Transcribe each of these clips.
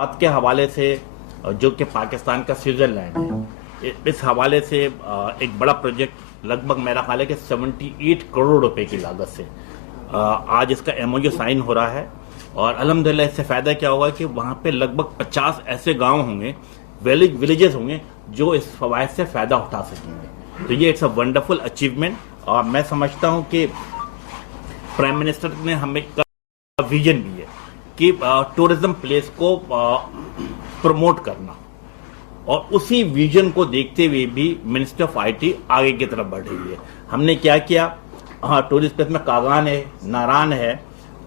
सवात के हवाले से जो कि पाकिस्तान का स्विट्जरलैंड है, इस हवाले से एक बड़ा प्रोजेक्ट लगभग मेरा ख्याल है कि 78 करोड़ रुपए की लागत से आज इसका MOU साइन हो रहा है। और अल्हम्दुलिल्लाह इससे फ़ायदा क्या होगा कि वहाँ पे लगभग 50 ऐसे गांव होंगे, विलेजेस होंगे जो इस फवायद से फ़ायदा उठा सकेंगे। तो ये इट्स अ वंडरफुल अचीवमेंट। और मैं समझता हूँ कि प्राइम मिनिस्टर ने हमें का विजन भी है कि टूरिज्म प्लेस को प्रमोट करना, और उसी विजन को देखते हुए भी मिनिस्ट्री ऑफ IT आगे की तरफ बढ़ रही है। हमने क्या किया, हाँ टूरिस्ट प्लेस में कागान है, नारान है,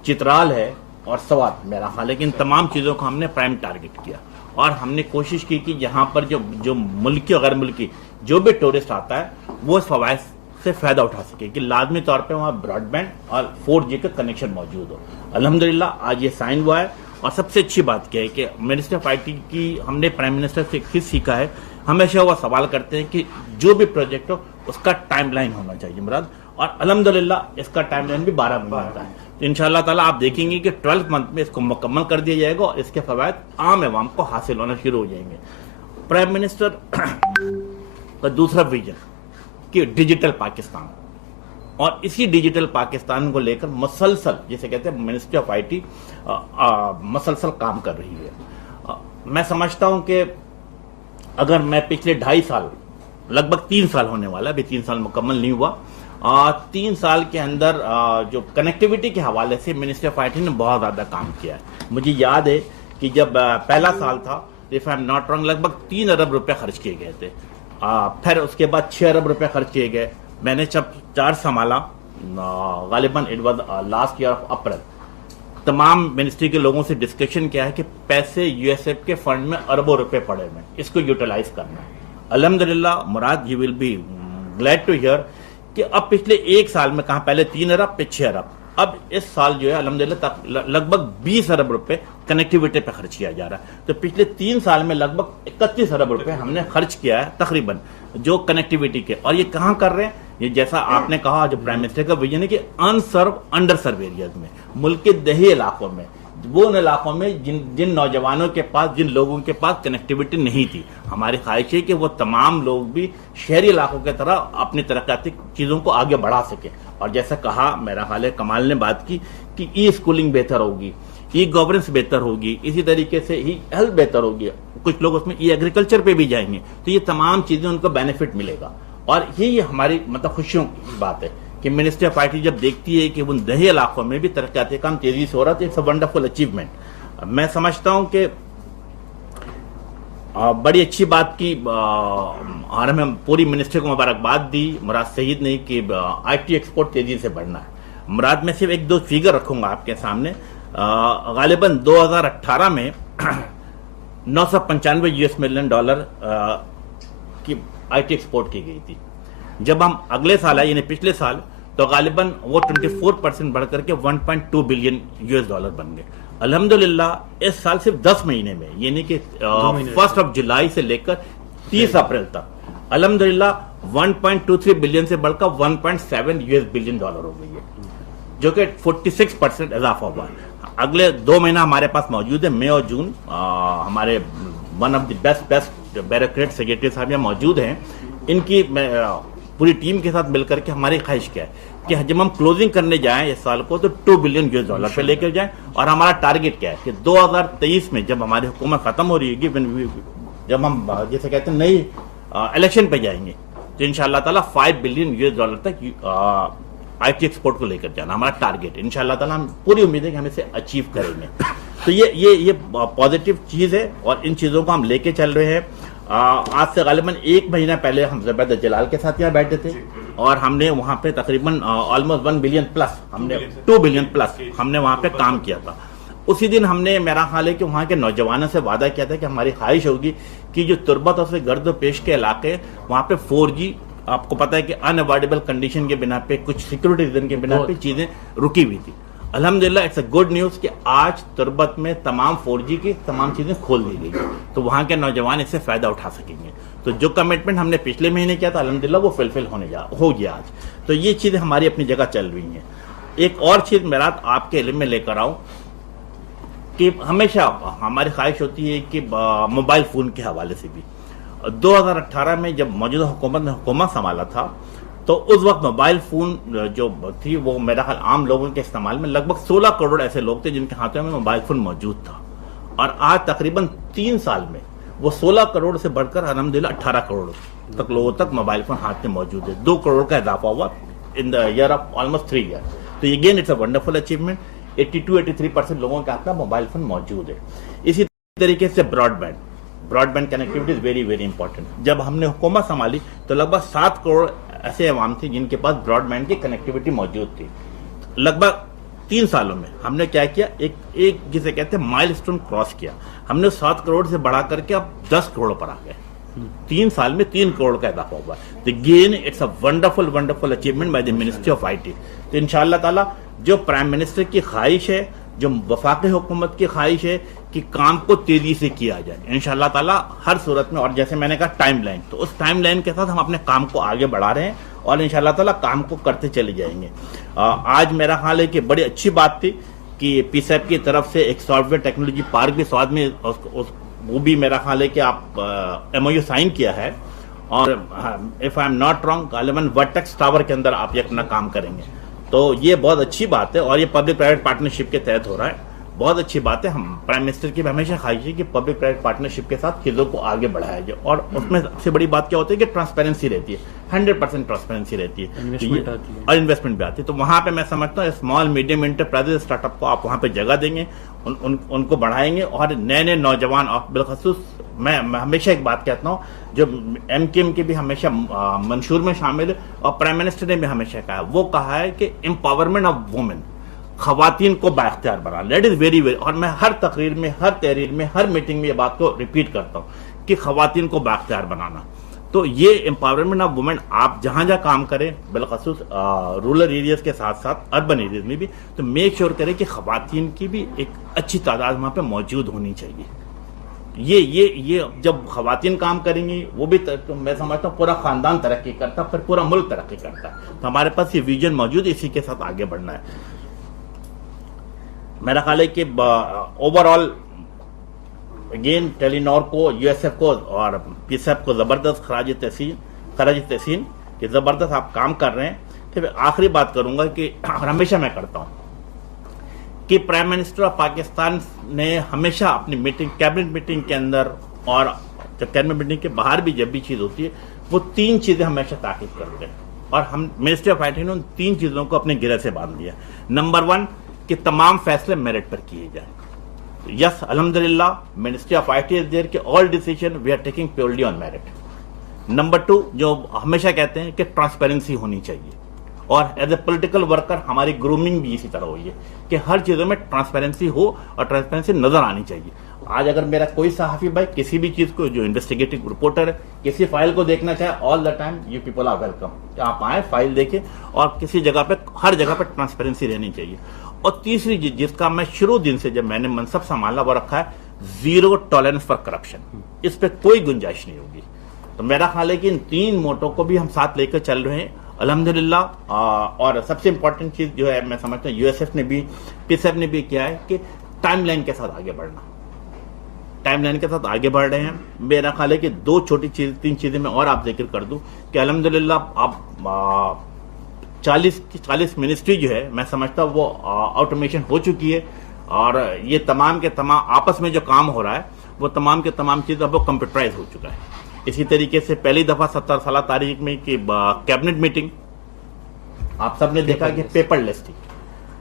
चित्राल है और सवात मेरा ख्याल है कि इन तमाम चीज़ों को हमने प्राइम टारगेट किया। और हमने कोशिश की कि यहाँ पर जो मुल्की और गैर मुल्की जो भी टूरिस्ट आता है वो इस फवायद से फ़ायदा उठा सके कि लाजमी तौर पे वहाँ ब्रॉडबैंड और 4G का कनेक्शन मौजूद हो। अल्हम्दुलिल्लाह आज ये साइन हुआ है। और सबसे अच्छी बात क्या है कि मिनिस्ट्री ऑफ IT की हमने प्राइम मिनिस्टर से एक सीखा है, हमेशा वो सवाल करते हैं कि जो भी प्रोजेक्ट हो उसका टाइमलाइन होना चाहिए मुराद, और अल्हम्दुलिल्लाह इसका टाइमलाइन भी 12 महीने का है। तो इंशाअल्लाह ताला आप देखेंगे कि 12 मंथ में इसको मुकम्मल कर दिया जाएगा और इसके फवायद आम अवाम को हासिल होना शुरू हो जाएंगे। प्राइम मिनिस्टर का दूसरा विजन कि डिजिटल पाकिस्तान, और इसी डिजिटल पाकिस्तान को लेकर मसलसल, जिसे कहते हैं मिनिस्ट्री ऑफ IT मसलसल काम कर रही है। मैं समझता हूं कि अगर मैं पिछले 2.5 साल, लगभग 3 साल होने वाला, अभी 3 साल मुकम्मल नहीं हुआ, 3 साल के अंदर जो कनेक्टिविटी के हवाले से मिनिस्ट्री ऑफ IT ने बहुत ज़्यादा काम किया है। मुझे याद है कि जब पहला साल था, if I am not wrong, लगभग 3 अरब रुपए खर्च किए गए थे। फिर उसके बाद 6 अरब रुपए खर्च किए गए। मैंने जब 4 संभाला, गालिबन it was last year of April, तमाम मिनिस्ट्री के लोगों से डिस्कशन किया है कि पैसे USF के फंड में अरबों रुपए पड़े हुए, इसको यूटिलाइज करना है। अल्हम्दुलिल्लाह Murad, you will be glad to hear कि अब पिछले 1 साल में कहा, पहले 3 अरब पे 6 अरब, अब इस साल जो है अल्हम्दुलिल्लाह लगभग 20 अरब रुपए कनेक्टिविटी पे खर्च किया जा रहा है। तो पिछले 3 साल में लगभग 31 अरब रुपए हमने खर्च किया है तकरीबन, जो कनेक्टिविटी के। और ये कहाँ कर रहे हैं, ये जैसा आपने कहा, जो प्राइम मिनिस्टर का विजन है कि अनसर्व अंडर सर्व एरियाज में, मुल्क के दही इलाकों में, वो उन इलाकों में जिन नौजवानों के पास, जिन लोगों के पास कनेक्टिविटी नहीं थी, हमारी ख्वाहिश है कि वो तमाम लोग भी शहरी इलाकों की तरह अपनी तरक्याती चीज़ों को आगे बढ़ा सके। और जैसा कहा मेरा ख्याल है कमाल ने बात की कि E-स्कूलिंग बेहतर होगी, E-गवर्नेंस बेहतर होगी, इसी तरीके से E-हेल्थ बेहतर होगी, कुछ लोग उसमें E-एग्रीकल्चर पे भी जाएंगे, तो ये तमाम चीज़ें उनको बेनिफिट मिलेगा। और यही हमारी मतलब खुशियों की बात है कि मिनिस्ट्री ऑफ IT जब देखती है कि उन दही इलाकों में भी तरक्याती काम तेजी से हो रहा है, तो इट्स अ वंडरफुल अचीवमेंट। मैं समझता हूं कि बड़ी अच्छी बात की, और हमें पूरी मिनिस्ट्री को मुबारकबाद दी मुराद सईद ने कि IT एक्सपोर्ट तेजी से बढ़ना है। मुराद में सिर्फ 1-2 फिगर रखूंगा आपके सामने। गालिबन 2018 में $995 मिलियन की IT एक्सपोर्ट की गई थी। जब हम अगले साल आए, यानी पिछले साल, तो गालिबन वो 24% बढ़कर के $1.2 बिलियन बन गए। अल्हम्दुलिल्लाह इस साल सिर्फ 10 महीने में, यानी कि 1 जुलाई से लेकर 30 अप्रैल तक, अल्हम्दुलिल्लाह 1.23 बिलियन से बढ़कर $1.7 बिलियन हो गई है, जो कि 46% इजाफा हुआ है। अगले 2 महीना हमारे पास मौजूद है, मई और जून। हमारे one of the best bureaucrat secretary साहब यहाँ मौजूद हैं। इनकी पूरी टीम के साथ मिलकर के हमारी ख्वाहिश क्या है कि जब हम क्लोजिंग करने जाएं इस साल को, तो $2 बिलियन पे लेकर जाएं। और हमारा टारगेट क्या है कि 2023 में जब हमारी हुकूमत खत्म हो रही है, जब हम जैसे कहते हैं नई इलेक्शन पे जाएंगे, तो इंशाअल्लाह ताला $5 बिलियन तक IT एक्सपोर्ट को लेकर जाना हमारा टारगेट। इंशाअल्लाह ताला हम पूरी उम्मीद है कि हम इसे अचीव करेंगे। तो ये पॉजिटिव चीज़ है और इन चीज़ों को हम लेके चल रहे हैं। आज से गालिबन 1 महीना पहले हम ज़ुबैदा जलाल के साथ यहाँ बैठे थे और हमने वहाँ पे तकरीबन ऑलमोस्ट 1 बिलियन प्लस, हमने 2 बिलियन प्लस हमने वहाँ पे काम किया था। उसी दिन हमने, मेरा ख्याल है कि वहाँ के नौजवानों से वादा किया था कि हमारी ख्वाहिश होगी कि जो तुर्बत और गर्द पेश के इलाके, वहाँ पे 4G, आपको पता है कि अनअवॉइडेबल कंडीशन के बिना पे, कुछ सिक्योरिटी रीजन के बिना पे चीज़ें रुकी हुई थी। अल्हम्दुलिल्लाह इट्स अ गुड न्यूज़ कि आज तुर्बत में तमाम 4G की तमाम चीज़ें खोल दी गई, तो वहाँ के नौजवान इससे फ़ायदा उठा सकेंगे। तो जो कमिटमेंट हमने पिछले महीने किया था अल्हम्दुलिल्लाह वो फुलफिल हो गया आज। तो ये चीज़ें हमारी अपनी जगह चल रही हैं। एक और चीज़ मेरा आपके इल्म में लेकर आऊँ کہ ہمیشہ ہماری خواہش ہوتی ہے کہ موبائل فون کے حوالے سے بھی 2018 میں جب موجودہ حکومت نے حکومت سنبھالا تھا تو اس وقت موبائل فون جو تھی وہ میرا خیال عام لوگوں کے استعمال میں لگ بھگ 16 کروڑ ایسے لوگ تھے جن کے ہاتھوں میں موبائل فون موجود تھا، اور آج تقریباً 3 سال میں وہ 16 کروڑ سے بڑھ کر الحمدللہ 18 کروڑ تک لوگوں تک موبائل فون ہاتھ میں موجود ہے. 2 کروڑ کا اضافہ ہوا in the year of almost 3 year. تو again it's a wonderful achievement. 82-83% لوگوں کے ہاتھ میں موبائل فون موجود ہے. اسی طریقے سے broadband connectivity is very very important. جب ہم نے حکومت سنبھالی تو لگ بھگ 7 کروڑ ایسے عوام تھے جن کے پاس براڈ بینڈ کی کنیکٹیوٹی موجود تھی. لگ بھگ 3 سالوں میں ہم نے کیا کیا، ایک جسے کہتے ہیں مائل اسٹون کراس کیا. ہم نے 7 کروڑ سے بڑھا کر کے اب 10 کروڑ پر آ گئے. 3 سال میں 3 کروڑ کا اضافہ ہوا. Again it's a wonderful achievement by the ministry of I T. تو انشاءاللہ تعالیٰ جو پرائم منسٹر کی خواہش ہے، جو وفاقی حکومت کی خواہش ہے کہ کام کو تیزی سے کیا جائے، انشاءاللہ تعالیٰ ہر صورت میں. اور جیسے میں نے کہا ٹائم لائن، تو اس ٹائم لائن کے ساتھ ہم اپنے کام کو آگے بڑھا رہے ہیں اور انشاءاللہ تعالیٰ کام کو کرتے چلے جائیں گے. آج میرا خیال ہے کہ بڑی اچھی بات تھی کہ پی سیپ کی طرف سے ایک سافٹ ویئر ٹیکنالوجی پارک بھی سواد میں، وہ بھی میرا خیال ہے کہ آپ ایم او یو سائن کیا ہے، اور if I am not wrong غالباً ورٹیکس ٹاور کے اندر آپ یہ اپنا کام کریں گے. تو یہ بہت اچھی بات ہے اور یہ پبلک پرائیویٹ پارٹنرشپ کے تحت ہو رہا ہے. بہت اچھی بات ہے. ہم پرائم منسٹر کی بھی ہمیشہ خواہش ہے کہ پبلک پرائیویٹ پارٹنرشپ کے ساتھ چیزوں کو آگے بڑھایا جائے، اور اس میں سب سے بڑی بات کیا ہوتی ہے کہ ٹرانسپیرنسی رہتی ہے. 100% ٹرانسپیرنسی رہتی ہے اور انویسٹمنٹ بھی آتی ہے. تو وہاں پہ میں سمجھتا ہوں small medium enterprise start up کو آپ وہاں پہ جگہ دیں گے، ان کو بڑھائیں گے، اور نئے نوجوان. اور بالخصوص میں ہمیشہ ایک بات کہتا ہوں جو ایم کیو ایم کے بھی ہمیشہ منشور میں شامل ہے اور پرائم منسٹر نے بھی ہمیشہ کہا ہے، وہ کہا ہے کہ امپاورمنٹ آف وومن، خواتین کو بااختیار بنانا. That is very very. اور میں ہر تقریر میں، ہر تحریر میں، ہر میٹنگ میں یہ بات کو ریپیٹ کرتا ہوں کہ خواتین کو بااختیار بنانا. تو یہ امپاورمنٹ آف وومن آپ جہاں جہاں کام کریں، بالخصوص رورل ایریاز کے ساتھ ساتھ اربن ایریاز میں بھی، تو میک شیور کریں کہ خواتین کی بھی ایک اچھی تعداد وہاں پہ موجود ہونی چاہیے. یہ جب خواتین کام کریں گی وہ بھی میں سمجھتا ہوں پورا خاندان ترقی کرتا، پھر پورا ملک ترقی کرتا. تو ہمارے پاس یہ ویژن موجود ہے، اسی کے ساتھ آگے بڑھنا ہے. میرا خیال ہے کہ اوور آل اگین ٹیلی نور کو، یو ایس ایف کو اور پی سیپ کو زبردست خراج تحسین کہ زبردست آپ کام کر رہے ہیں. پھر آخری بات کروں گا کہ ہمیشہ میں کرتا ہوں کہ پرائم منسٹر آف پاکستان نے ہمیشہ اپنی میٹنگ، کیبنٹ میٹنگ کے اندر اور کیبنٹ میٹنگ کے باہر بھی جب بھی چیز ہوتی ہے، وہ 3 چیزیں ہمیشہ تاکید کرتے ہیں، اور ہم منسٹری آف آئی ٹی نے ان 3 چیزوں کو اپنے گرہ سے باندھ دیا. نمبر 1 کہ تمام فیصلے میرٹ پر کیے جائیں. یس الحمدللہ ministry of I T is there کہ all decision we are taking purely on merit. Number 2 جو ہمیشہ کہتے ہیں کہ ٹرانسپیرنسی ہونی چاہیے، اور ایز اے پولیٹیکل ورکر ہماری گرومنگ بھی اسی طرح ہوئی ہے کہ ہر چیزوں میں ٹرانسپیرنسی ہو اور ٹرانسپیرنسی نظر آنی چاہیے. آج اگر میرا کوئی صحافی بھائی کسی بھی چیز کو، جو انویسٹیگیٹو رپورٹر ہے، کسی فائل کو دیکھنا چاہے، all the time you people are welcome. آپ آئیں، فائل دیکھیں، اور کسی جگہ پہ، ہر جگہ پہ ٹرانسپیرنسی رہنی چاہیے. اور تیسری چیز جس کا میں شروع دن سے جب میں نے منصب سنبھالا وہ رکھا ہے، زیرو ٹالرنس فار کرپشن. اس پہ کوئی گنجائش نہیں ہوگی. تو میرا خیال ہے کہ ان 3 موٹو کو بھی ہم ساتھ لے کر چل رہے ہیں الحمدللہ. اور سب سے امپورٹنٹ چیز جو ہے میں سمجھتا ہوں یو ایس ایف نے بھی، پی ایس ایف نے بھی کیا ہے کہ ٹائم لائن کے ساتھ آگے بڑھنا. ٹائم لائن کے ساتھ آگے بڑھ رہے ہیں. میرا خیال ہے کہ 2 چھوٹی چیز، 3 چیزیں میں اور آپ ذکر کر دوں کہ الحمدللہ اب 40 منسٹری جو ہے میں سمجھتا ہوں وہ آٹومیشن ہو چکی ہے، اور یہ تمام کے تمام آپس میں جو کام ہو رہا ہے وہ تمام کے تمام چیز اب وہ کمپیوٹرائز ہو چکا ہے. اسی طریقے سے پہلی دفعہ 17 تاریخ میں کہ کیبنٹ میٹنگ آپ سب نے دیکھا کہ پیپر لیس تھی.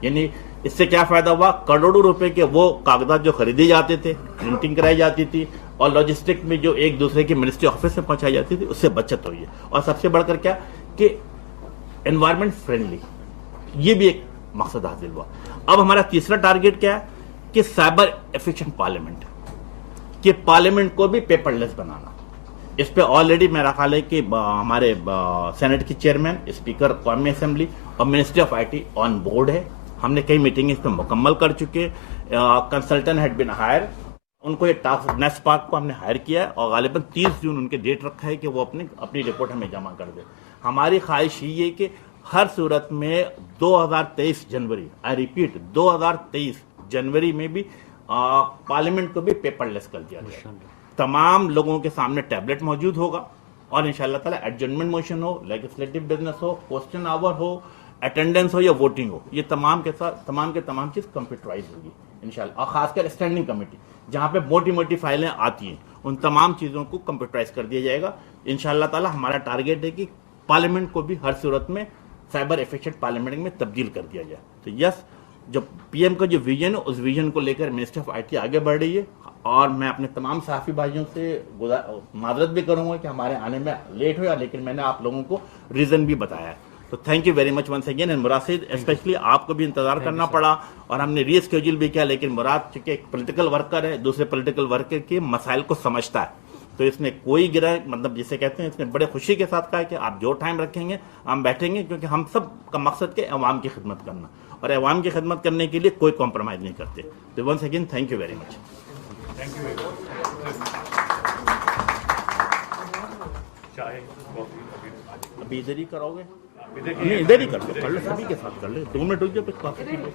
یعنی اس سے کیا فائدہ ہوا؟ کروڑوں روپے کے وہ کاغذات جو خریدے جاتے تھے، پرنٹنگ کرائی جاتی تھی، اور لاجسٹک میں جو ایک دوسرے کی منسٹری آفس میں پہنچائی جاتی تھی، اس سے بچت ہوئی ہے. اور سب سے بڑھ کر کیا کہ انوائرمنٹ فرینڈلی، یہ بھی ایک مقصد حاصل ہوا. اب ہمارا تیسرا ٹارگیٹ کیا ہے کہ سائبر ایفیشینٹ پارلیمنٹ، کہ پارلیمنٹ کو بھی پیپر لیس بنانا. اس پہ آلریڈی میرا خیال ہے کہ ہمارے سینٹ کی چیئرمین، اسپیکر قومی اسمبلی اور ministry of I T on board ہے. ہم نے کئی میٹنگ اس پہ مکمل کر چکے. کنسلٹنٹ ہیڈ بین ہائر، ان کو یہ ٹاسک نیس پارک کو ہم نے ہائر کیا ہے، اور غالباً 30 جون ان کے ڈیٹ رکھا ہے کہ وہ اپنی رپورٹ ہمیں جمع کر دے. ہماری خواہش یہ ہے کہ ہر صورت میں 2023 جنوری، آئی ریپیٹ 2023 جنوری میں بھی पार्लियामेंट को भी पेपरलेस कर दिया गया। तमाम लोगों के सामने टैबलेट मौजूद होगा और इंशाल्लाह ताला एडजर्नमेंट मोशन हो, लेजिस्लेटिव बिजनेस हो, क्वेश्चन आवर हो, अटेंडेंस हो या वोटिंग हो, ये तमाम के तमाम चीज कंप्यूटराइज होगी इंशाल्लाह। और खासकर स्टैंडिंग कमेटी जहां पे मोटी मोटी फाइलें आती हैं, उन तमाम चीजों को कंप्यूटराइज कर दिया जाएगा इंशाल्लाह ताला। हमारा टारगेट है कि पार्लियामेंट को भी हर सूरत में साइबर एफिशिएंट पार्लियामेंट में तब्दील कर दिया जाए। तो यस, जो पीएम का जो विजन है, उस विजन को लेकर मिनिस्ट्री ऑफ आईटी आगे बढ़ रही है। और मैं अपने तमाम सहाफी भाइयों से माजरत भी करूंगा कि हमारे आने में लेट हुआ, लेकिन मैंने आप लोगों को रीजन भी बताया है। तो thank you very much once again. And Murad sahab, specially आपको भी इंतजार करना पड़ा और हमने रीस्केड्यूल भी किया, लेकिन मुराद चूंकि एक पॉलिटिकल वर्कर है, दूसरे पॉलिटिकल वर्कर के मसाइल को समझता है, तो इसने कोई गिरा, मतलब जिसे कहते हैं, इसने बड़े खुशी के साथ कहा कि आप जो टाइम रखेंगे हम बैठेंगे, क्योंकि हम सब का मकसद के अवाम की खिदमत करना, और अवाम की खिदमत करने के लिए कोई कॉम्प्रोमाइज नहीं करते। तो once again thank you very much. Thank you. चाय कॉफी अभी इधर ही करोगे? इधर नहीं, इधर ही कर लो, सभी के साथ कर ले, 2 मिनट रुक जाओ, फिर कॉफी पी लो।